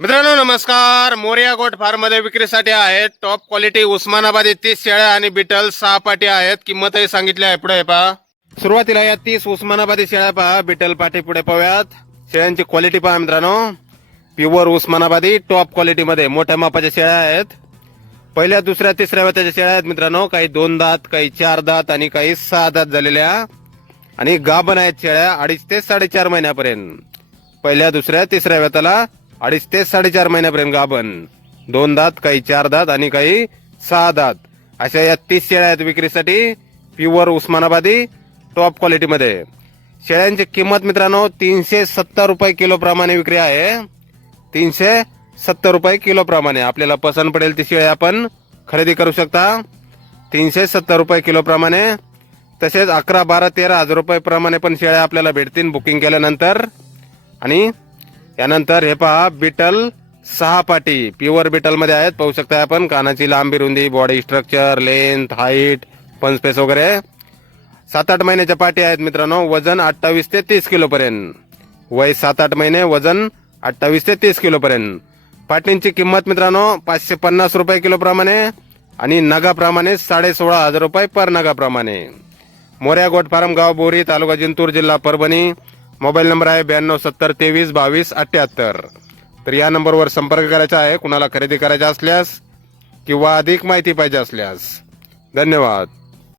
मित्रांनो नमस्कार. Moriya goat farm मध्ये विक्रीसाठी आहेत टॉप क्वालिटी उस्मानाबादी 30 शेळ्या आणि बिटल 6 पाटी आहेत. किंमतही सांगितली आहे. पुढे पहा. सुरुवातीला या 30 उस्मानाबादी शेळ्या पहा. बिटल पाटी पुढे पाहूयात. शेळ्यांची क्वालिटी पहा मित्रांनो. प्युअर उस्मानाबादी टॉप क्वालिटी मध्ये मोठ्या मापाच्या शेळ्या आहेत. पहिल्या दुसऱ्या तिसऱ्या वेताच्या शेळ्या आहेत मित्रांनो. काही 2 दात, काही 4 दात आणि काही 6 दात झालेल्या आणि गाभण आहेत शेळ्या 2.5 ते 4.5 महिन्यापर्यंत. पहिल्या दुसऱ्या तिसऱ्या वेताला 2.5 ते 4.5 महिन्यापर्यंत गाभण. 2 दात, काही 4 दात आणि काही 6 दात अशा या 30 शेळ्या आहेत विक्रीसाठी. प्युअर उस्मानाबादी टॉप क्वालिटी मध्ये. शेळ्यांची किंमत मित्रांनो 370 रुपये किलो प्रमाणे विक्री आहे. 370 रुपये किलो प्रमाणे. आपल्याला पसंत पडेल ती शेळी आपण खरेदी करू शकता. 370 रुपये किलो प्रमाणे. तसेच 11, 12, 13 हजार रुपये प्रमाणे पण शेळ्या आपल्याला भेटतील बुकिंग केल्यानंतर. आणि यानंतर हे पहा बिटल 6 पाटी प्युअर बिटल मध्ये आहेत. पाहू शकता आपण कानाची लांबी, रुंदी, बॉडी स्ट्रक्चर, लेंथ, हाईट, पंचपेस वगैरे. 7-8 महिन्याच्या पाटी आहेत मित्रांनो. वजन 28 ते 30 किलो पर्यंत. वय 7-8 महिने, वजन 28 ते 30 किलो पर्यंत. पाटींची किंमत मित्रांनो 550 रुपये किलो प्रमाणे आणि नगाप्रमाणे 16,500 रुपये पर नगाप्रमाणे. मोर्या गोट फार्म, गाव बोरी, तालुका जिंतूर, जिल्हा परभणी. मोबाईल नंबर आहे 92 70 23 22 78. तर या नंबरवर संपर्क करायचा आहे कुणाला खरेदी करायचा असल्यास किंवा अधिक माहिती पाहिजे असल्यास. धन्यवाद.